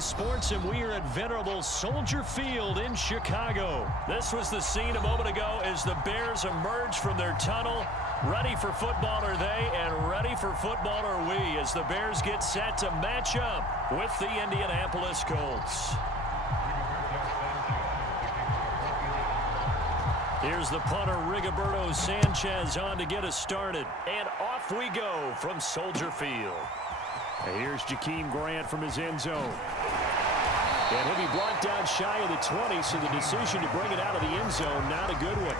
Bally Sports, and we are at venerable Soldier Field in Chicago. This was the scene a moment ago as the Bears emerged from their tunnel. Ready for football are they, and ready for football are we, as the Bears get set to match up with the Indianapolis Colts. Here's the punter, Rigoberto Sanchez, on to get us started. And off we go from Soldier Field. And here's Jakeem Grant from his end zone. And he'll be blocked down shy of the 20, so the decision to bring it out of the end zone, not a good one.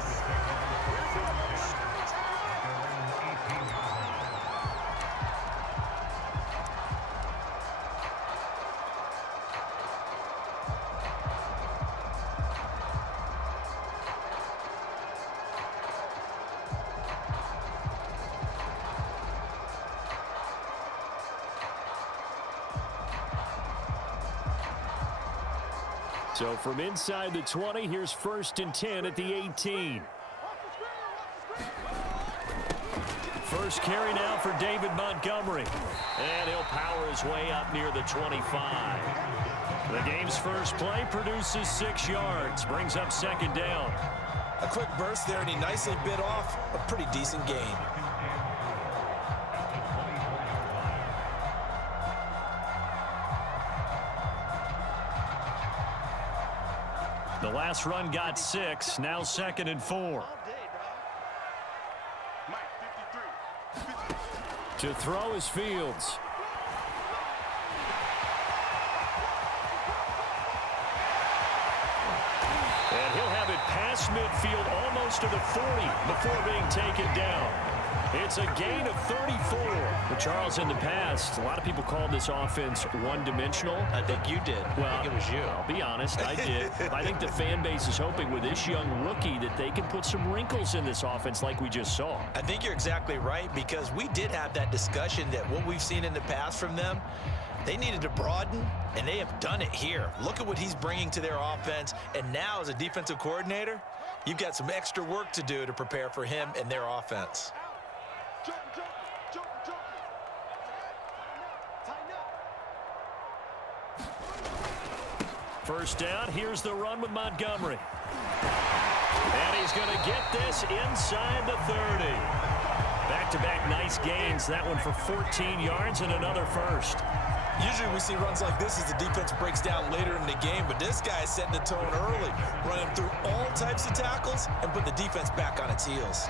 So from inside the 20, here's 1st and 10 at the 18. First carry now for David Montgomery. And he'll power his way up near the 25. The game's first play produces 6 yards. Brings up 2nd down. A quick burst there, and he nicely bit off a pretty decent gain. The last run got 6, now 2nd and 4. To throw is Fields. And he'll have it past midfield almost to the 40 before being taken down. It's a gain of 34. But Charles, in the past, a lot of people called this offense one-dimensional. I think you did. Well, I think it was you. I'll be honest, I did. I think the fan base is hoping with this young rookie that they can put some wrinkles in this offense like we just saw. I think you're exactly right, because we did have that discussion that what we've seen in the past from them, they needed to broaden, and they have done it here. Look at what he's bringing to their offense, and now as a defensive coordinator, you've got some extra work to do to prepare for him and their offense. First down, here's the run with Montgomery. And he's going to get this inside the 30. Back-to-back nice gains, that one for 14 yards and another first. Usually we see runs like this as the defense breaks down later in the game, but this guy is setting the tone early, running through all types of tackles and put the defense back on its heels.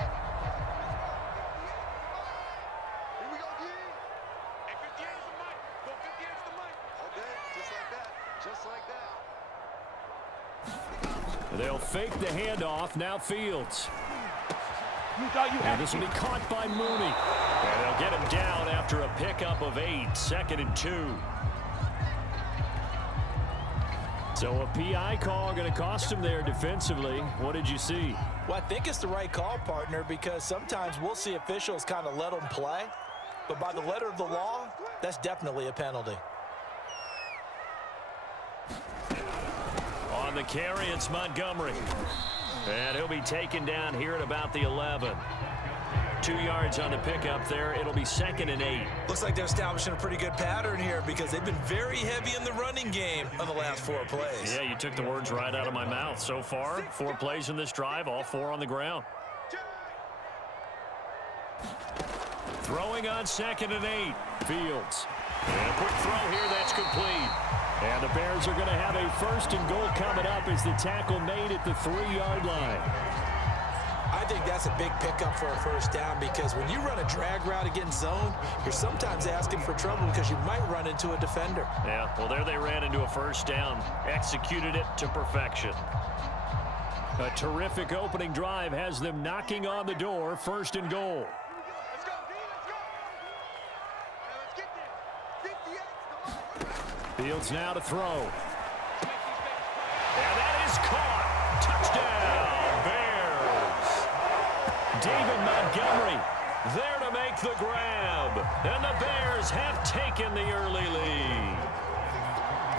They'll fake the handoff, now Fields. And this will be caught by Mooney. And they'll get him down after a pickup of 8, 2nd and 2. So a PI call going to cost him there defensively. What did you see? Well, I think it's the right call, partner, because sometimes we'll see officials kind of let them play. But by the letter of the law, that's definitely a penalty. On the carry, it's Montgomery. And he'll be taken down here at about the 11. 2 yards on the pickup there. It'll be 2nd and 8. Looks like they're establishing a pretty good pattern here, because they've been very heavy in the running game on the last 4 plays. Yeah, you took the words right out of my mouth. So far, 4 plays in this drive, all 4 on the ground. Throwing on 2nd and 8. Fields. And a quick throw here, that's complete. And the Bears are going to have a 1st and goal coming up as the tackle made at the 3-yard line. I think that's a big pickup for a 1st down, because when you run a drag route against zone, you're sometimes asking for trouble because you might run into a defender. Yeah, well, there they ran into a 1st down. Executed it to perfection. A terrific opening drive has them knocking on the door, 1st and goal. Fields now to throw. And that is caught. Touchdown, Bears. David Montgomery there to make the grab. And the Bears have taken the early lead.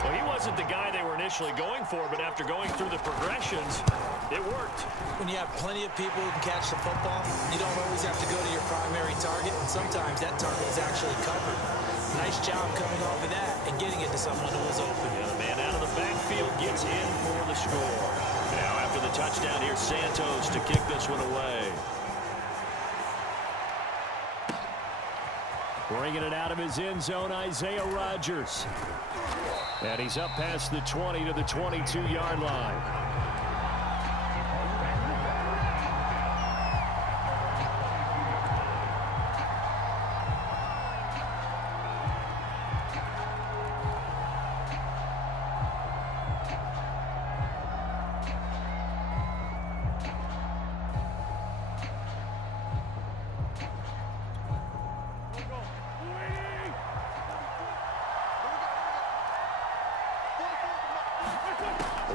Well, he wasn't the guy they were initially going for, but after going through the progressions, it worked. When you have plenty of people who can catch the football, you don't always have to go to your primary target, and sometimes that target is actually covered. Nice job coming off of that and getting it to someone who was open. Yeah, the man out of the backfield gets in for the score. Now after the touchdown, here's Santos to kick this one away. Bringing it out of his end zone, Isaiah Rodgers. And he's up past the 20 to the 22-yard line.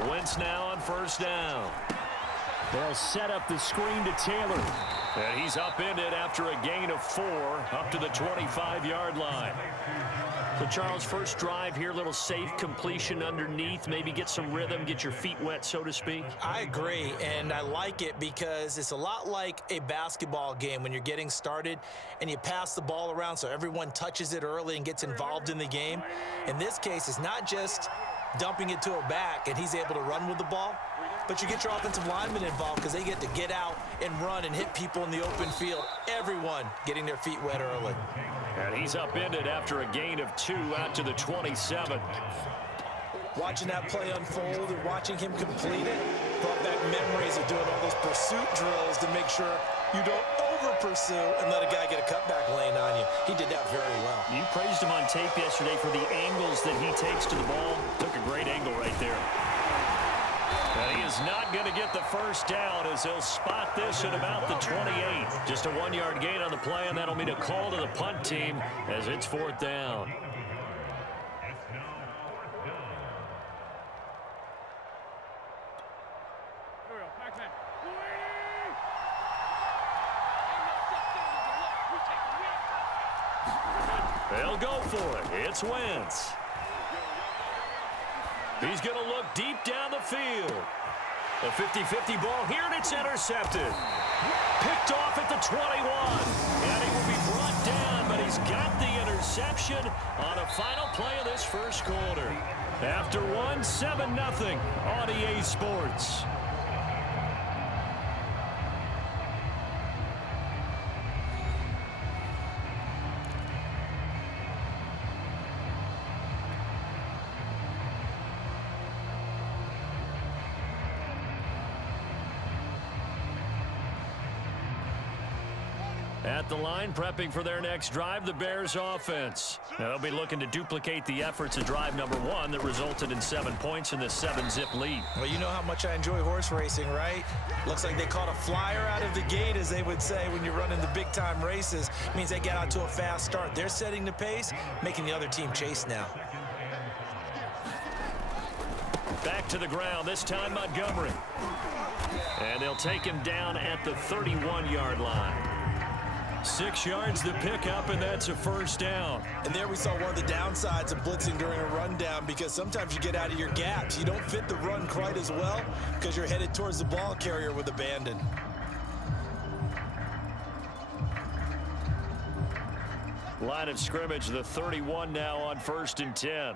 Wentz now on first down. They'll set up the screen to Taylor. And he's upended after a gain of 4 up to the 25-yard line. So, Charles, first drive here, little safe completion underneath. Maybe get some rhythm, get your feet wet, so to speak. I agree, and I like it because it's a lot like a basketball game when you're getting started and you pass the ball around so everyone touches it early and gets involved in the game. In this case, it's not just dumping it to a back and he's able to run with the ball, but you get your offensive linemen involved because they get to get out and run and hit people in the open field. Everyone getting their feet wet early. And he's upended after a gain of 2 out to the 27. Watching that play unfold and watching him complete it brought back memories of doing all those pursuit drills to make sure you don't over-pursue and let a guy get a cutback lane on you. He did that very well. You praised him on tape yesterday for the angles that he takes to the ball. Took a great angle right there. And he is not going to get the first down as he'll spot this at about the 28. Just a 1-yard gain on the play, and that'll mean a call to the punt team as it's 4th down. They'll go for it. It's Wentz. He's going to look deep down the field. A 50-50 ball here, and it's intercepted. Picked off at the 21. And he will be brought down, but he's got the interception on the final play of this first quarter. After 7-0 on EA Sports. At the line, prepping for their next drive, the Bears offense. Now, they'll be looking to duplicate the efforts of drive number 1 that resulted in 7 points in this 7-zip lead. Well, you know how much I enjoy horse racing, right? Looks like they caught a flyer out of the gate, as they would say when you're running the big-time races. It means they get out to a fast start. They're setting the pace, making the other team chase now. Back to the ground, this time Montgomery. And they'll take him down at the 31-yard line. 6 yards to pick up, and that's a first down. And there we saw one of the downsides of blitzing during a rundown, because sometimes you get out of your gaps. You don't fit the run quite as well because you're headed towards the ball carrier with abandon. Line of scrimmage, the 31 now on 1st and 10.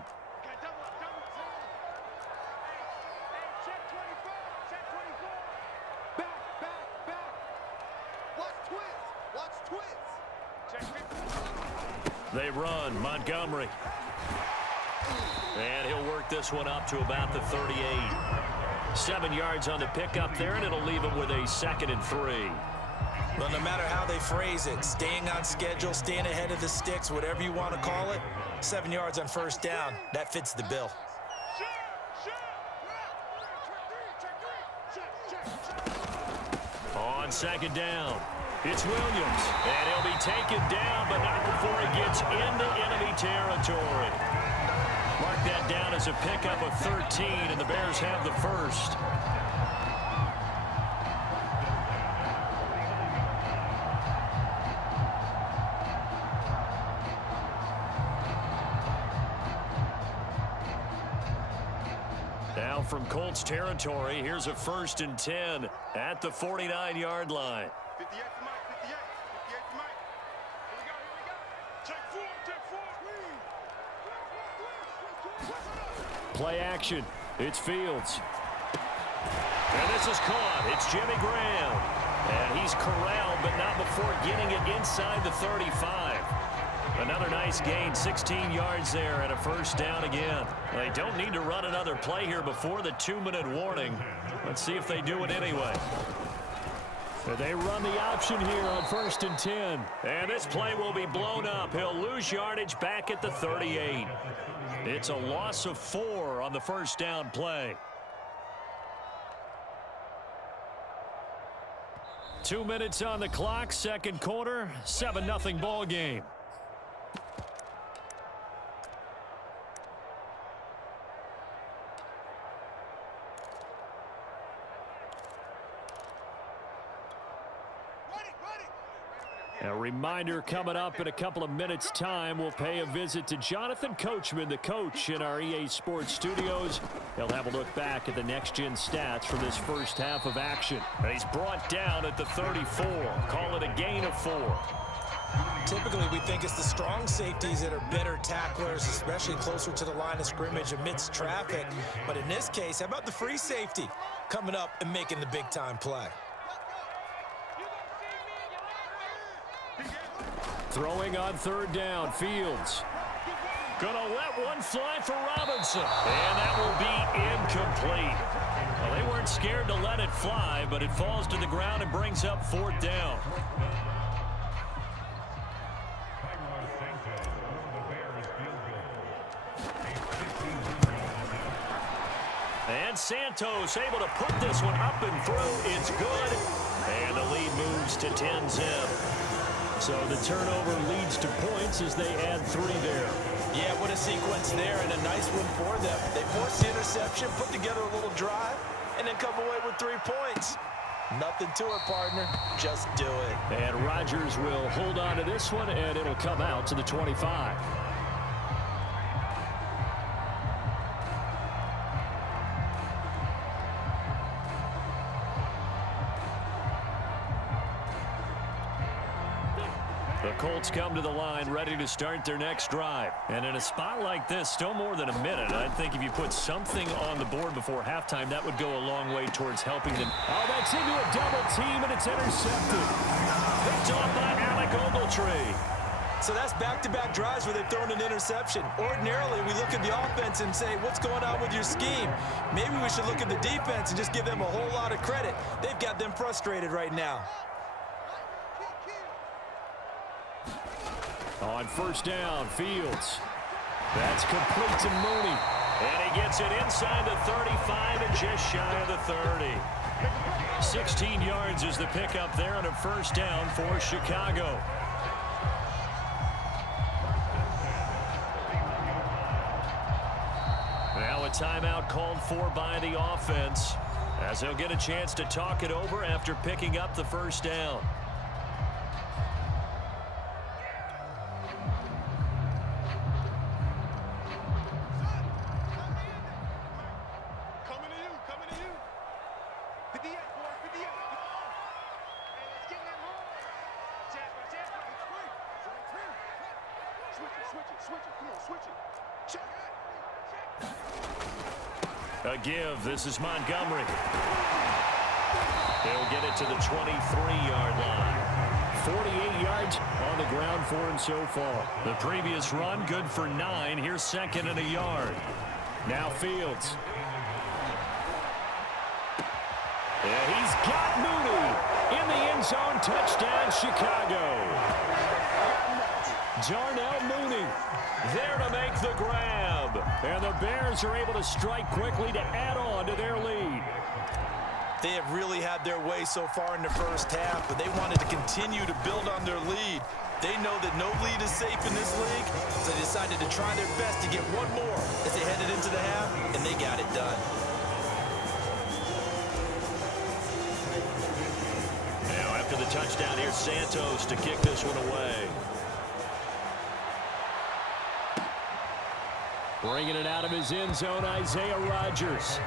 They run, Montgomery. And he'll work this one up to about the 38. 7 yards on the pickup there, and it'll leave him with a 2nd and 3. Well, no matter how they phrase it, staying on schedule, staying ahead of the sticks, whatever you want to call it, 7 yards on first down, that fits the bill. On 2nd down, it's Williams, and he'll be taken down, but not before he gets into enemy territory. Mark that down as a pickup of 13, and the Bears have the first. Now from Colts territory, here's a 1st and 10 at the 49-yard line. 58 to Mike, 58 to Mike. Here we go. Check 4, check 4. Play action. It's Fields. And this is caught. It's Jimmy Graham. And he's corralled, but not before getting it inside the 35. Another nice gain, 16 yards there and a first down again. They don't need to run another play here before the 2-minute warning. Let's see if they do it anyway. So they run the option here on 1st and 10. And this play will be blown up. He'll lose yardage back at the 38. It's a loss of 4 on the first down play. 2 minutes on the clock, second quarter, 7-0 ball game. A reminder coming up in a couple of minutes' time. We'll pay a visit to Jonathan Coachman, the coach in our EA Sports studios. He'll have a look back at the next-gen stats from this first half of action. He's brought down at the 34. Call it a gain of 4. Typically, we think it's the strong safeties that are better tacklers, especially closer to the line of scrimmage amidst traffic. But in this case, how about the free safety coming up and making the big-time play? Throwing on 3rd down, Fields. Gonna let one fly for Robinson. And that will be incomplete. Well, they weren't scared to let it fly, but it falls to the ground and brings up 4th down. And Santos able to put this one up and through. It's good. And the lead moves to 10-zip. So the turnover leads to points as they add 3 there. Yeah, what a sequence there, and a nice one for them. They forced the interception, put together a little drive, and then come away with 3 points. Nothing to it, partner. Just do it. And Rodgers will hold on to this one, and it'll come out to the 25. The Colts come to the line ready to start their next drive. And in a spot like this, still more than a minute, I think if you put something on the board before halftime, that would go a long way towards helping them. Oh, that's into a double team, and it's intercepted. Picked off by Alec Ogletree. So that's back-to-back drives where they've thrown an interception. Ordinarily, we look at the offense and say, what's going on with your scheme? Maybe we should look at the defense and just give them a whole lot of credit. They've got them frustrated right now. On 1st down, Fields. That's complete to Mooney. And he gets it inside the 35 and just shy of the 30. 16 yards is the pickup there on a 1st down for Chicago. Now a timeout called for by the offense, as they'll get a chance to talk it over after picking up the 1st down. A give. This is Montgomery. He'll get it to the 23-yard line. 48 yards on the ground for him so far. The previous run, good for 9. Here's 2nd and a yard. Now Fields. Yeah, he's got Mooney in the end zone. Touchdown, Chicago. Darnell Mooney there to make the grab. And the Bears are able to strike quickly to add on to their lead. They have really had their way so far in the first half, but they wanted to continue to build on their lead. They know that no lead is safe in this league, so they decided to try their best to get one more as they headed into the half, and they got it done. Now after the touchdown, here's Santos to kick this one away. Bringing it out of his end zone, Isaiah Rodgers.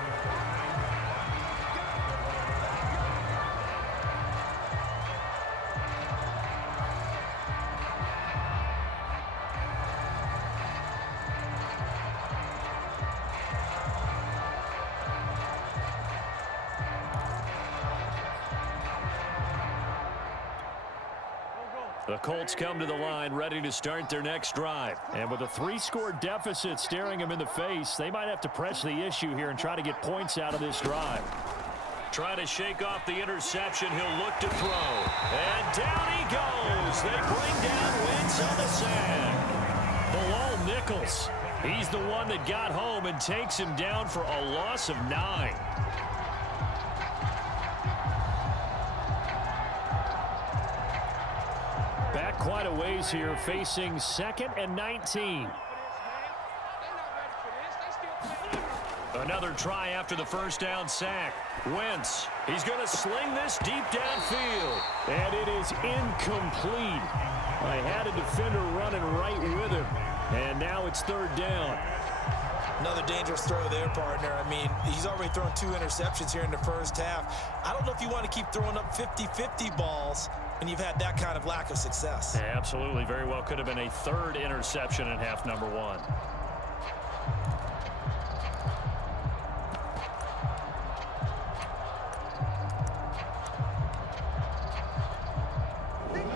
The Colts come to the line ready to start their next drive. And with a 3-score deficit staring them in the face, they might have to press the issue here and try to get points out of this drive. Try to shake off the interception. He'll look to throw. And down he goes. They bring down Wentz on the sack. Bilal Nichols. He's the one that got home and takes him down for a loss of 9. Back quite a ways here, facing 2nd and 19. Another try after the first down sack. Wentz, he's going to sling this deep downfield. And it is incomplete. I had a defender running right with him. And now it's 3rd down. Another dangerous throw there, partner. I mean, he's already thrown 2 interceptions here in the first half. I don't know if you want to keep throwing up 50-50 balls when you've had that kind of lack of success. Yeah, absolutely. Very well could have been a 3rd interception in half number 1.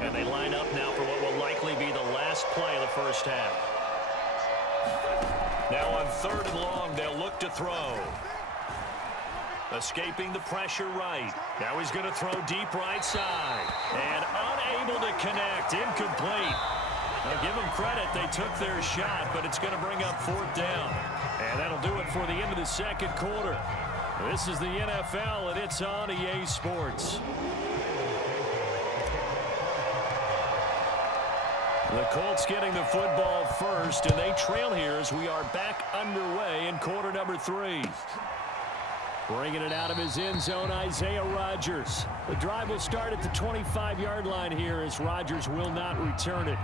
And they line up now for what will likely be the last play of the first half. Now on 3rd and long, they'll look to throw. Escaping the pressure right. Now he's going to throw deep right side. And unable to connect. Incomplete. Now give them credit. They took their shot, but it's going to bring up 4th down. And that'll do it for the end of the 2nd quarter. This is the NFL, and it's on EA Sports. The Colts getting the football first, and they trail here as we are back underway in quarter number 3. Bringing it out of his end zone, Isaiah Rodgers. The drive will start at the 25-yard line here as Rodgers will not return it.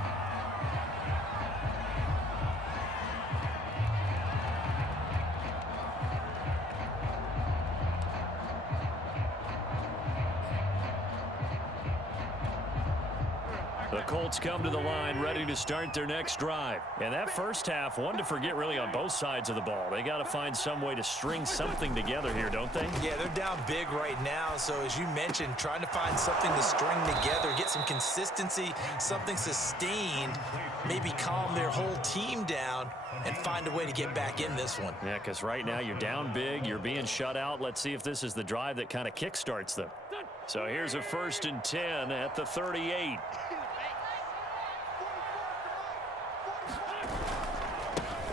The Colts come to the line ready to start their next drive. And that first half, one to forget really on both sides of the ball. They got to find some way to string something together here, don't they? Yeah, they're down big right now. So as you mentioned, trying to find something to string together, get some consistency, something sustained, maybe calm their whole team down and find a way to get back in this one. Yeah, because right now you're down big, you're being shut out. Let's see if this is the drive that kind of kickstarts them. So here's a 1st and 10 at the 38.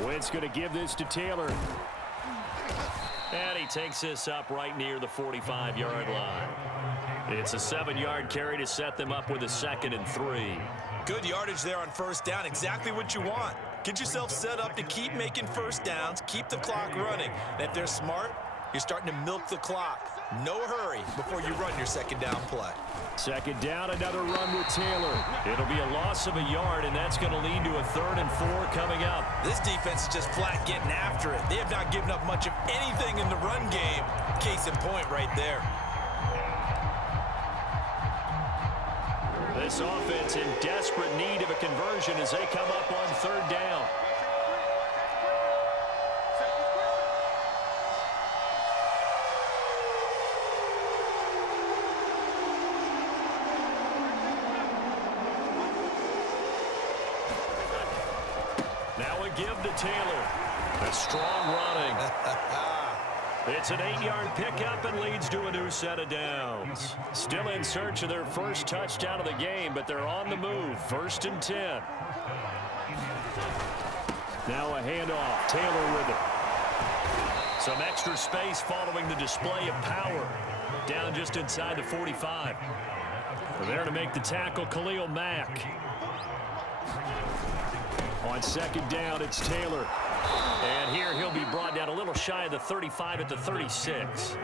Wentz going to give this to Taylor. And he takes this up right near the 45-yard line. It's a 7-yard carry to set them up with a 2nd and 3. Good yardage there on 1st down. Exactly what you want. Get yourself set up to keep making 1st downs, keep the clock running. And if they're smart, you're starting to milk the clock. No hurry before you run your 2nd down play. 2nd down, another run with Taylor. It'll be a loss of a yard, and that's going to lead to a 3rd and 4 coming up. This defense is just flat getting after it. They have not given up much of anything in the run game. Case in point right there. This offense in desperate need of a conversion as they come up on 3rd down. Now a give to Taylor. A strong running. It's an 8-yard pickup and leads to a new set of downs. Still in search of their first touchdown of the game, but they're on the move. 1st and 10. Now a handoff. Taylor with it. Some extra space following the display of power. Down just inside the 45. There to make the tackle, Khalil Mack. On 2nd down, it's Taylor. And here he'll be brought down a little shy of the 35 at the 36.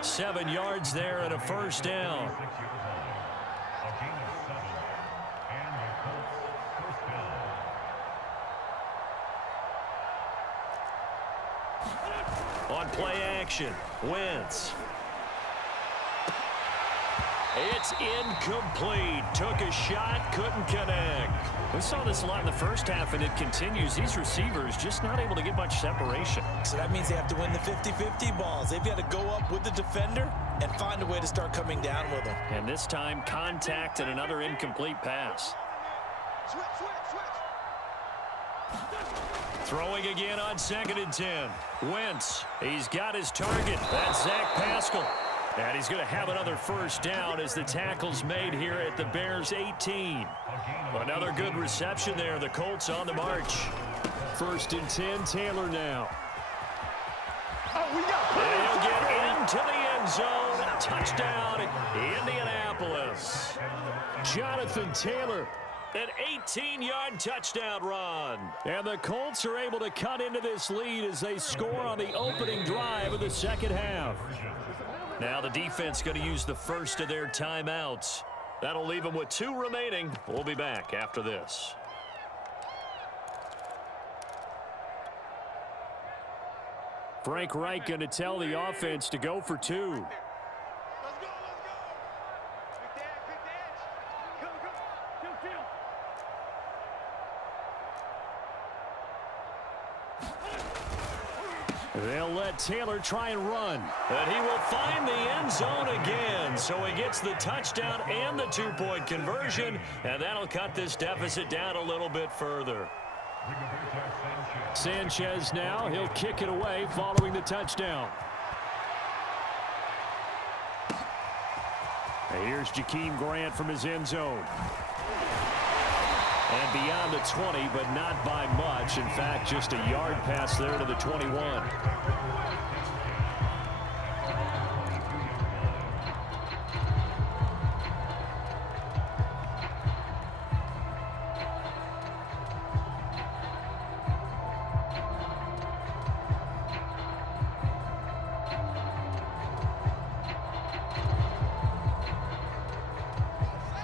7 yards there and a 1st down. On play action, Wentz. It's incomplete. Took a shot, couldn't connect. We saw this a lot in the first half, and it continues. These receivers just not able to get much separation. So that means they have to win the 50-50 balls. They've got to go up with the defender and find a way to start coming down with them. And this time, contact and another incomplete pass. Switch. Throwing again on 2nd and 10. Wentz, he's got his target. That's Zach Pascal. And he's going to have another first down as the tackle's made here at the Bears' 18. Another good reception there. The Colts on the march. 1st and 10, Taylor now. And he'll get into the end zone. Touchdown, Indianapolis. Jonathan Taylor, an 18-yard touchdown run. And the Colts are able to cut into this lead as they score on the opening drive of the second half. Now the defense going to use the first of their timeouts. That'll leave them with 2 remaining. We'll be back after this. Frank Reich going to tell the offense to go for 2. Let's go. Quick dash. Go. Kill. They'll let Taylor try and run. And he will find the end zone again. So he gets the touchdown and the 2-point conversion. And that'll cut this deficit down a little bit further. Sanchez now. He'll kick it away following the touchdown. And here's Jakeem Grant from his end zone. And beyond the 20, but not by much. In fact, just a yard pass there to the 21.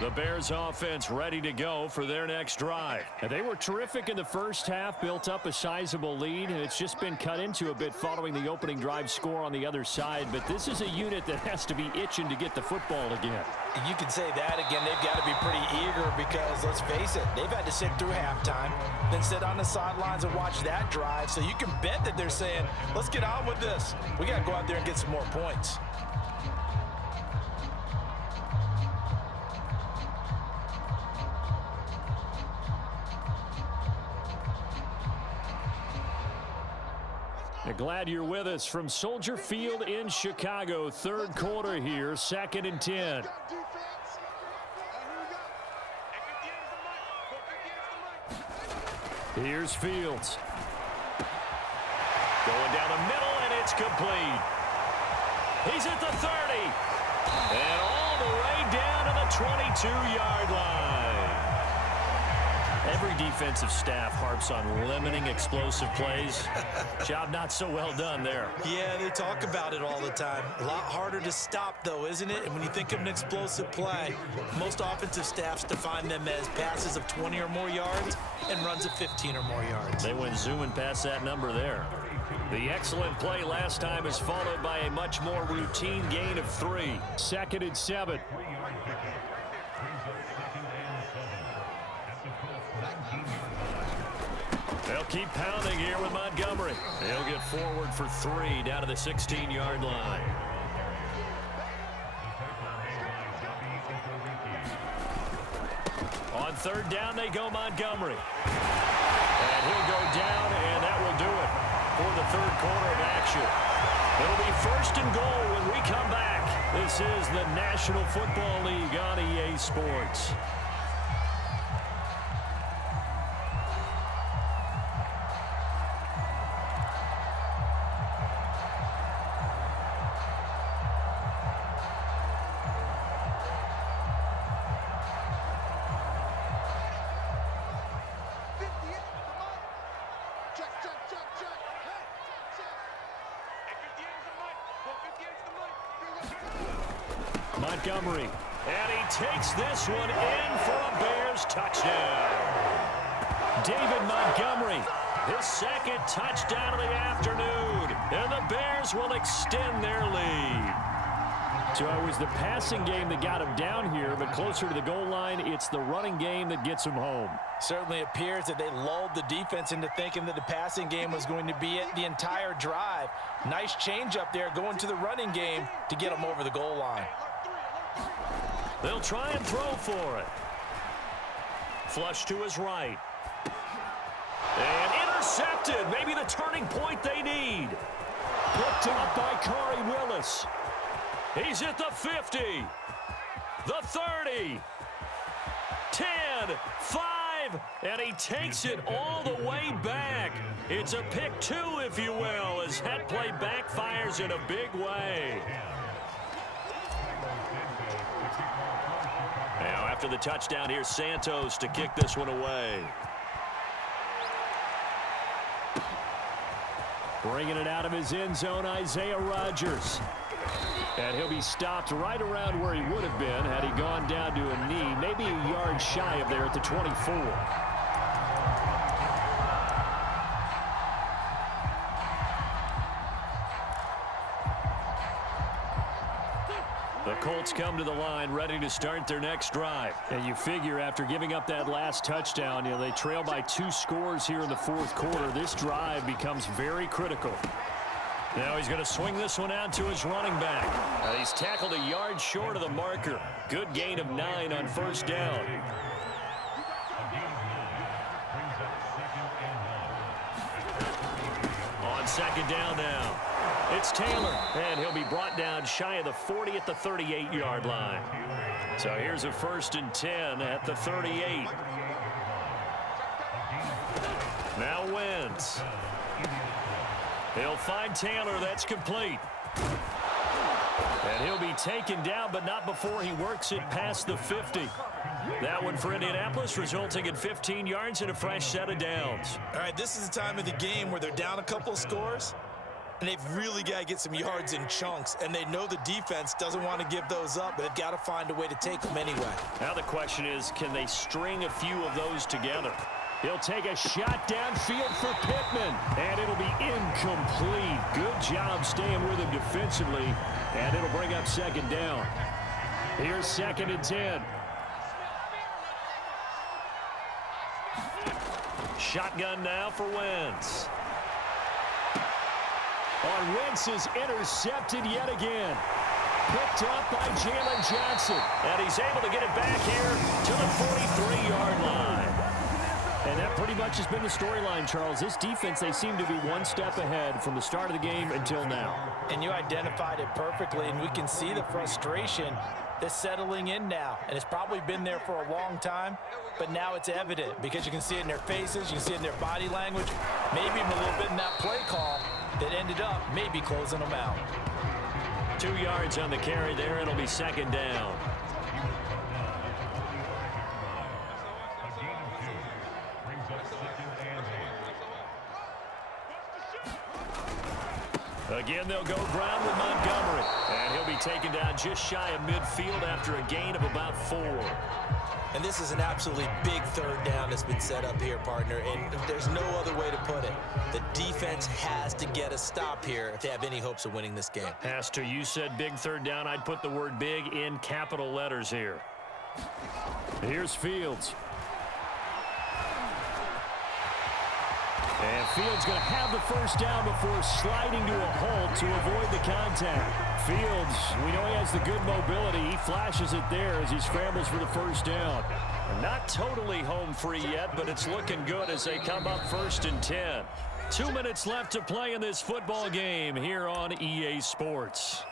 The Bears offense ready to go for their next drive. And they were terrific in the first half, built up a sizable lead, and it's just been cut into a bit following the opening drive score on the other side. But this is a unit that has to be itching to get the football again. You can say that again. They've got to be pretty eager because, let's face it, they've had to sit through halftime, then sit on the sidelines and watch that drive. So you can bet that they're saying, let's get on with this. We got to go out there and get some more points. Glad you're with us from Soldier Field in Chicago. Third quarter here, 2nd and 10. Here's Fields. Going down the middle, and it's complete. He's at the 30. And all the way down to the 22-yard line. Every defensive staff harps on limiting explosive plays. Job not so well done there. Yeah, they talk about it all the time. A lot harder to stop, though, isn't it? And when you think of an explosive play, most offensive staffs define them as passes of 20 or more yards and runs of 15 or more yards. They went zooming past that number there. The excellent play last time is followed by a much more routine gain of 3. 2nd and 7. They'll keep pounding here with Montgomery. They'll get forward for 3 down to the 16-yard line. On 3rd down, they go Montgomery. And he'll go down, and that will do it for the 3rd quarter of action. It'll be 1st and goal when we come back. This is the National Football League on EA Sports. Montgomery, and he takes this one in for a Bears touchdown. David Montgomery, his 2nd touchdown of the afternoon, and the Bears will extend their lead. So it was the passing game that got him down here, but closer to the goal line, it's the running game that gets him home. Certainly appears that they lulled the defense into thinking that the passing game was going to be it the entire drive. Nice change up there going to the running game to get them over the goal line. They'll try and throw for it. Flush to his right. And intercepted. Maybe the turning point they need. Picked up by Corey Willis. He's at the 50, the 30, 10, 5, and he takes it all the way back. It's a pick two, if you will, as that play backfires in a big way. Now, after the touchdown, here's Santos to kick this one away. Bringing it out of his end zone, Isaiah Rodgers. And he'll be stopped right around where he would have been had he gone down to a knee, maybe a yard shy of there at the 24. The Colts come to the line ready to start their next drive. And you figure after giving up that last touchdown, they trail by 2 scores here in the fourth quarter. This drive becomes very critical. Now he's going to swing this one out to his running back. He's tackled a yard short of the marker. Good gain of 9 on first down. On second down now. It's Taylor, and he'll be brought down shy of the 40 at the 38-yard line. So here's a 1st and 10 at the 38. Now Wentz. He'll find Taylor. That's complete. And he'll be taken down, but not before he works it past the 50. That one for Indianapolis, resulting in 15 yards and a fresh set of downs. All right, this is the time of the game where they're down a couple scores, and they've really got to get some yards in chunks, and they know the defense doesn't want to give those up, but they've got to find a way to take them anyway. Now the question is, can they string a few of those together? He'll take a shot downfield for Pittman, and it'll be incomplete. Good job staying with him defensively, and it'll bring up second down. Here's 2nd and 10. Shotgun now for Wentz. On Wentz is intercepted yet again. Picked up by Jalen Johnson, and he's able to get it back here to the 43-yard line. And that pretty much has been the storyline, Charles. This defense, they seem to be one step ahead from the start of the game until now. And you identified it perfectly, and we can see the frustration that's settling in now. And it's probably been there for a long time, but now it's evident because you can see it in their faces, you can see it in their body language, maybe even a little bit in that play call that ended up maybe closing them out. 2 yards on the carry there. It'll be second down. Again, they'll go ground with Montgomery. And he'll be taken down just shy of midfield after a gain of about 4. And this is an absolutely big third down that's been set up here, partner. And there's no other way to put it. The defense has to get a stop here if they have any hopes of winning this game. Has to. You said big third down. I'd put the word big in capital letters here. Here's Fields. And Fields going to have the first down before sliding to a halt to avoid the contact. Fields, we know he has the good mobility. He flashes it there as he scrambles for the first down. Not totally home free yet, but it's looking good as they come up 1st and 10. 2 minutes left to play in this football game here on EA Sports.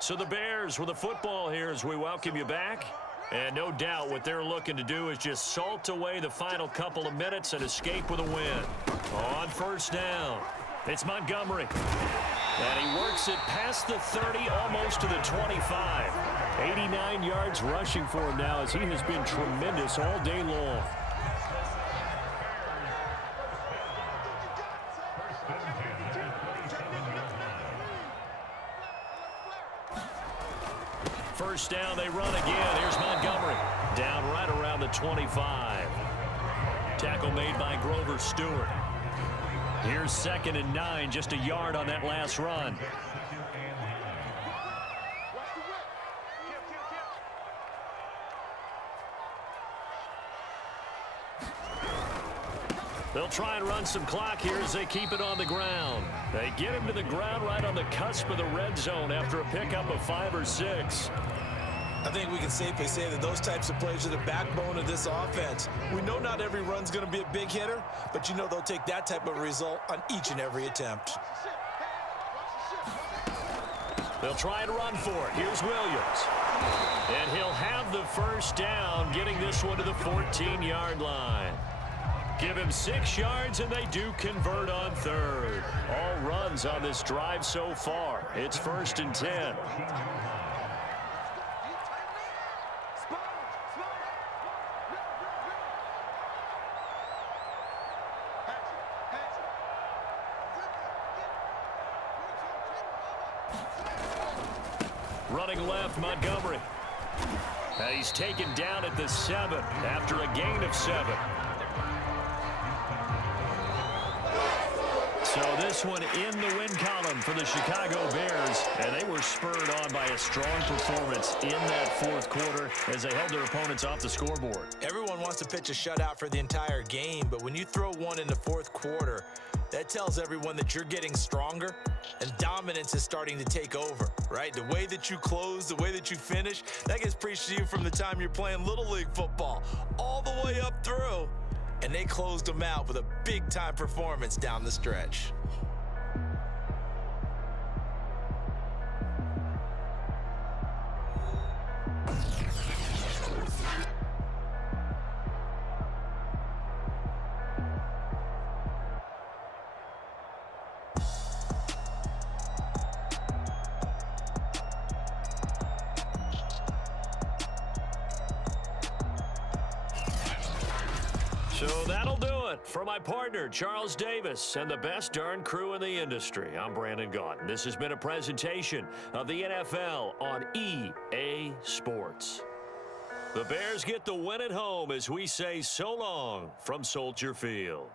So the Bears with the football here as we welcome you back. And no doubt what they're looking to do is just salt away the final couple of minutes and escape with a win. On first down, it's Montgomery. And he works it past the 30, almost to the 25. 89 yards rushing for him now as he has been tremendous all day long. First down, they run again. Here's Montgomery. Down right around the 25. Tackle made by Grover Stewart. Here's 2nd and 9, just a yard on that last run. Watch the whip. Kill. They'll try and run some clock here as they keep it on the ground. They get him to the ground right on the cusp of the red zone after a pickup of 5 or 6. I think we can safely say that those types of plays are the backbone of this offense. We know not every run's going to be a big hitter, but you know they'll take that type of result on each and every attempt. They'll try and run for it. Here's Williams. And he'll have the first down, getting this one to the 14-yard line. Give him 6 yards, and they do convert on 3rd. All runs on this drive so far. It's 1st and 10. Running left, Montgomery. He's taken down at the 7 after a gain of 7. So this one in the win column for the Chicago Bears, and they were spurred on by a strong performance in that 4th quarter as they held their opponents off the scoreboard. Everyone wants to pitch a shutout for the entire game, but when you throw one in the 4th quarter, that tells everyone that you're getting stronger and dominance is starting to take over, right? The way that you close, the way that you finish, that gets preached to you from the time you're playing Little League football all the way up through. And they closed them out with a big-time performance down the stretch. So that'll do it for my partner, Charles Davis, and the best darn crew in the industry. I'm Brandon Gaudin. This has been a presentation of the NFL on EA Sports. The Bears get the win at home as we say so long from Soldier Field.